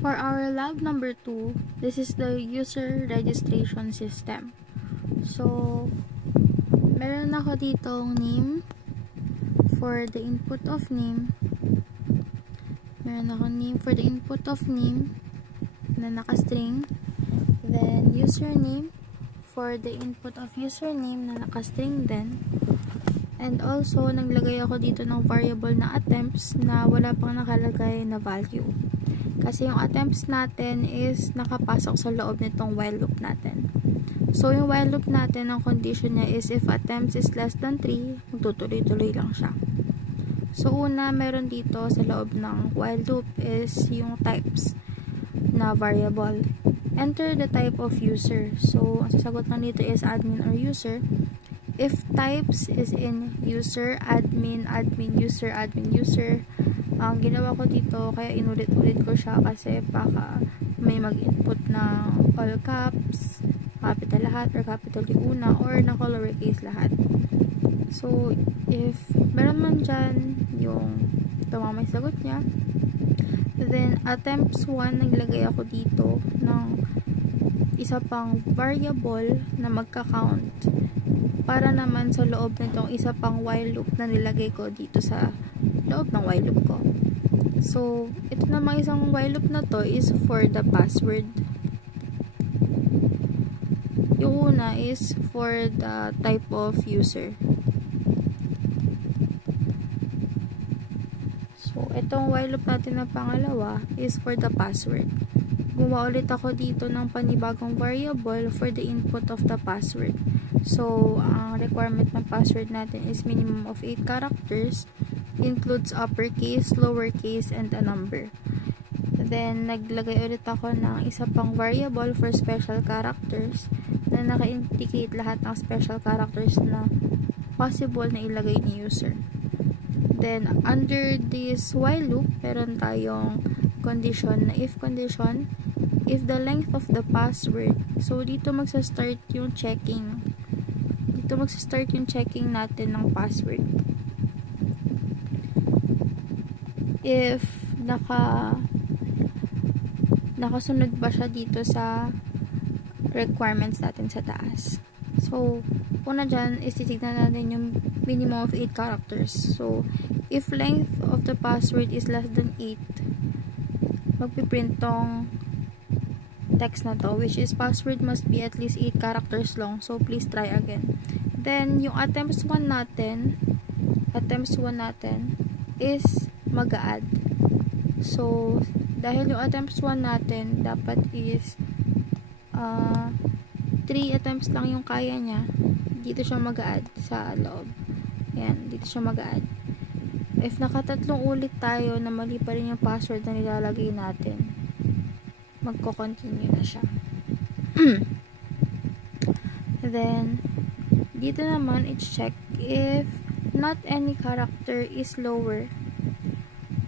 For our lab number 2, this is the user registration system. So, meron ako ditong name for the input of name. Meron ako name for the input of name na nakastring. Then, username for the input of username na nakastring din. And also, naglagay ako dito ng variable na attempts na wala pang nakalagay na value. Kasi yung attempts natin is nakapasok sa loob nitong while loop natin. So, yung while loop natin, ang condition niya is if attempts is less than 3, magtutuloy-tuloy lang siya. So, una, meron dito sa loob ng while loop is yung types na variable. Enter the type of user. So, ang sasagot lang dito is admin or user. If types is in user, admin, admin, user, admin, user, ang ginawa ko dito, kaya inulit-ulit ko siya kasi baka may mag-input ng all caps, capital lahat, or capital yung una, or naka lowercase lahat. So, if meron man dyan yung tamang may sagot niya, then attempts 1, naglagay ako dito ng isa pang variable na magka-count para naman sa loob nitong isa pang while loop na nilagay ko dito sa loob ng while loop ko. So, ito namang isang while loop na to is for the password. Yung una is for the type of user. So, itong while loop natin na pangalawa is for the password. Gumawa ulit ako dito ng panibagong variable for the input of the password. So, ang requirement ng password natin is minimum of 8 characters, includes uppercase, lowercase, and a number. Then, naglagay ulit ako ng isa pang variable for special characters na naka-indicate lahat ng special characters na possible na ilagay ni user. Then, under this while loop, meron tayong condition na if condition, if the length of the password, so dito magsa-start yung checking. Dito magsa-start yung checking natin ng password. If nakasunod ba siya dito sa requirements natin sa taas. So, una dyan is titignan natin yung minimum of 8 characters. So, if length of the password is less than 8, magpiprint tong text na to, which is password must be at least 8 characters long. So, please try again. Then, yung attempts 1 natin is mag-add. So, dahil yung attempts 1 natin dapat is 3 attempts lang yung kaya niya, dito siya mag-add sa loob. Ayan, dito siya mag-add. If nakatatlong ulit tayo na mali pa rin yung password na nilalagay natin, magko-continue na siya. Then, dito naman, i-check if not any character is lower.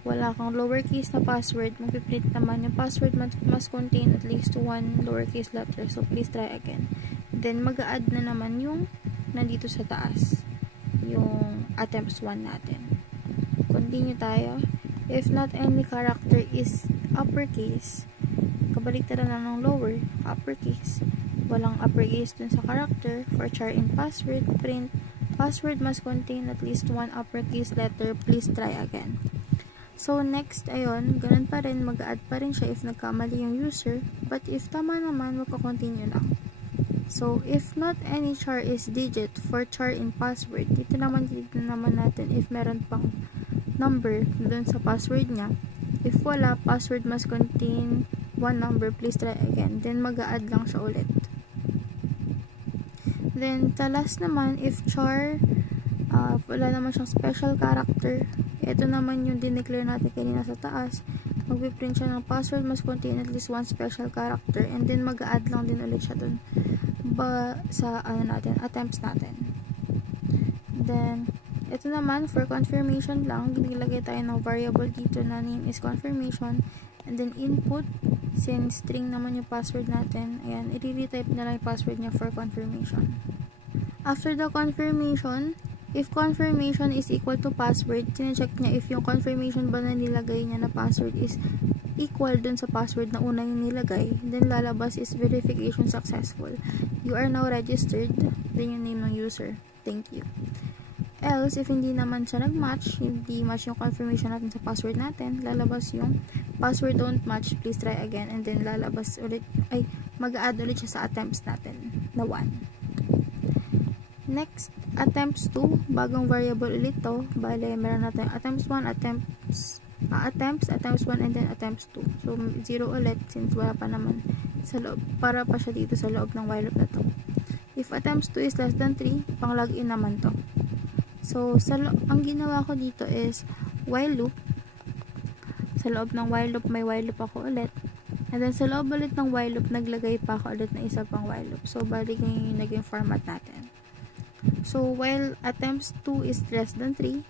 Wala kang lowercase na password, magpiprint naman yung password must contain at least 1 lowercase letter. So, please try again. Then, mag-add na naman yung nandito sa taas. Yung attempts 1 natin. Continue tayo. If not any character is uppercase, kabaliktaran na ng lower, uppercase. Walang uppercase dun sa character. For char in password, print, password must contain at least 1 uppercase letter. Please try again. So, next, ayun, ganun pa rin, mag-add pa rin siya if nagkamali yung user. But if tama naman, magka-continue lang. So, if not any char is digit for char in password, dito naman, titignan naman natin if meron pang number dun sa password niya. If wala, password must contain 1 number. Please try again. Then, mag-add lang siya ulit. Then, the last naman, if char, wala naman siyang special character, ito naman yung dineclare natin kanina sa taas. Magpiprint siya ng password must contain at least 1 special character, and then mag-add lang din ulit siya dun sa attempts natin. Then, ito naman, for confirmation lang, ginilagay tayo ng variable dito na name is confirmation, and then input, since string naman yung password natin, ayan, i-retype na lang yung password niya for confirmation. After the confirmation, if confirmation is equal to password, sinecheck niya if yung confirmation ba na nilagay niya na password is equal dun sa password na una yung nilagay, then lalabas is verification successful. You are now registered, then yung name ng user. Thank you. Else, if hindi naman siya nag-match, hindi match yung confirmation natin sa password natin, lalabas yung password don't match, please try again, and then lalabas ulit, mag-add ulit siya sa attempts natin na 1. Next, attempts 2, bagong variable ulit to. Bale, meron natin attempts 1, attempts 1, and then attempts 2. So, 0 ulit since wala pa naman sa loob, para pa siya dito sa loob ng while loop na to. If attempts 2 is less than 3, pang login naman to. So, ang ginawa ko dito is while loop. Sa loob ng while loop, may while loop ako ulit. And then, sa loob ulit ng while loop, naglagay pa ako ulit ng isa pang while loop. So, balik yung naging format natin. So, while attempts 2 is less than 3,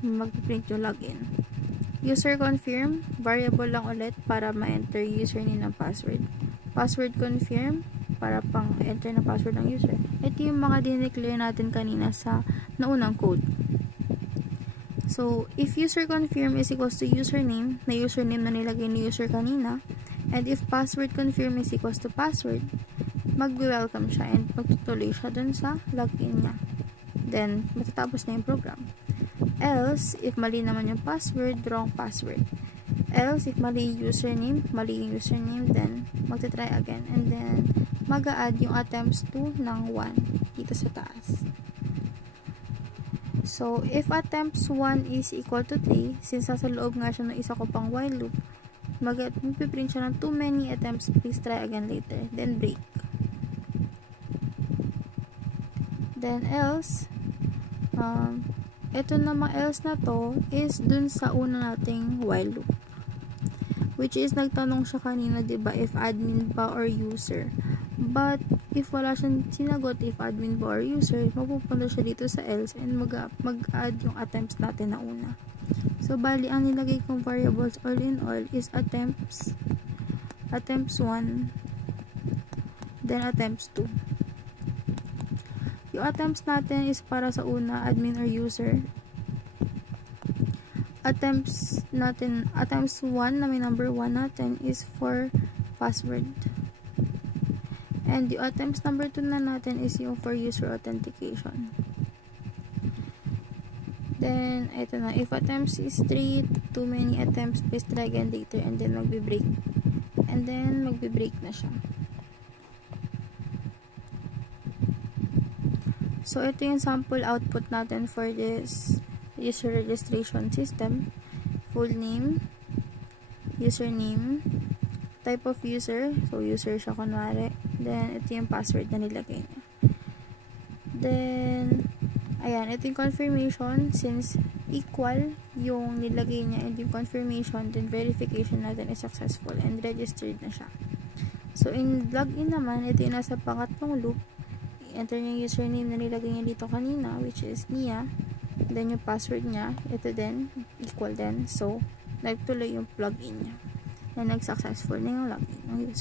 mag-print yung login. User confirm, variable lang ulit para ma-enter username ng password. Password confirm, para pang enter na password ng user. Ito yung mga dineclare natin kanina sa naunang code. So, if user confirm is equals to username, na username na nilagay ni user kanina, and if password confirm is equals to password, mag-welcome siya and magtutuloy siya dun sa login niya. Then, matatapos na yung program. Else, if mali naman yung password, wrong password. Else, if mali yung username, then magta-try again. And then, mag-a-add yung attempts 2 ng 1 dito sa taas. So, if attempts 1 is equal to 3, since nasa loob nga siya ng isa ko pang while loop, mag-print siya ng too many attempts, please try again later. Then, break. Then, else, ito namang else na to is dun sa una nating while loop. Which is, nagtanong siya kanina, diba, if admin ba or user. But, if wala siyang sinagot, if admin ba or user, mapupunta siya dito sa else and mag-add yung attempts natin na una. So, bali, ang nilagay kong variables all in all is attempts 1, then attempts 2. Yung attempts natin is para sa una, admin or user. Attempts 1 na may number 1 natin is for password. And yung attempts number 2 na natin is yung for user authentication. Then, ito na. If attempts is 3, too many attempts, please try again later. And then, magbe-break. And then, magbe-break na siya. So, ito yung sample output natin for this user registration system. Full name, username, type of user, so user siya kunwari, then ito yung password na nilagay niya. Then, ayan, ito yung confirmation, since equal yung nilagay niya and yung confirmation, then verification natin is successful and registered na siya. So, in login naman, ito yung nasa pangatlong loop, enter niya yung username na nilagay niya dito kanina, which is Nia. Then, yung password niya, ito din, equal din. So, nagtuloy yung plugin niya. And nag-successful na yung login ng user.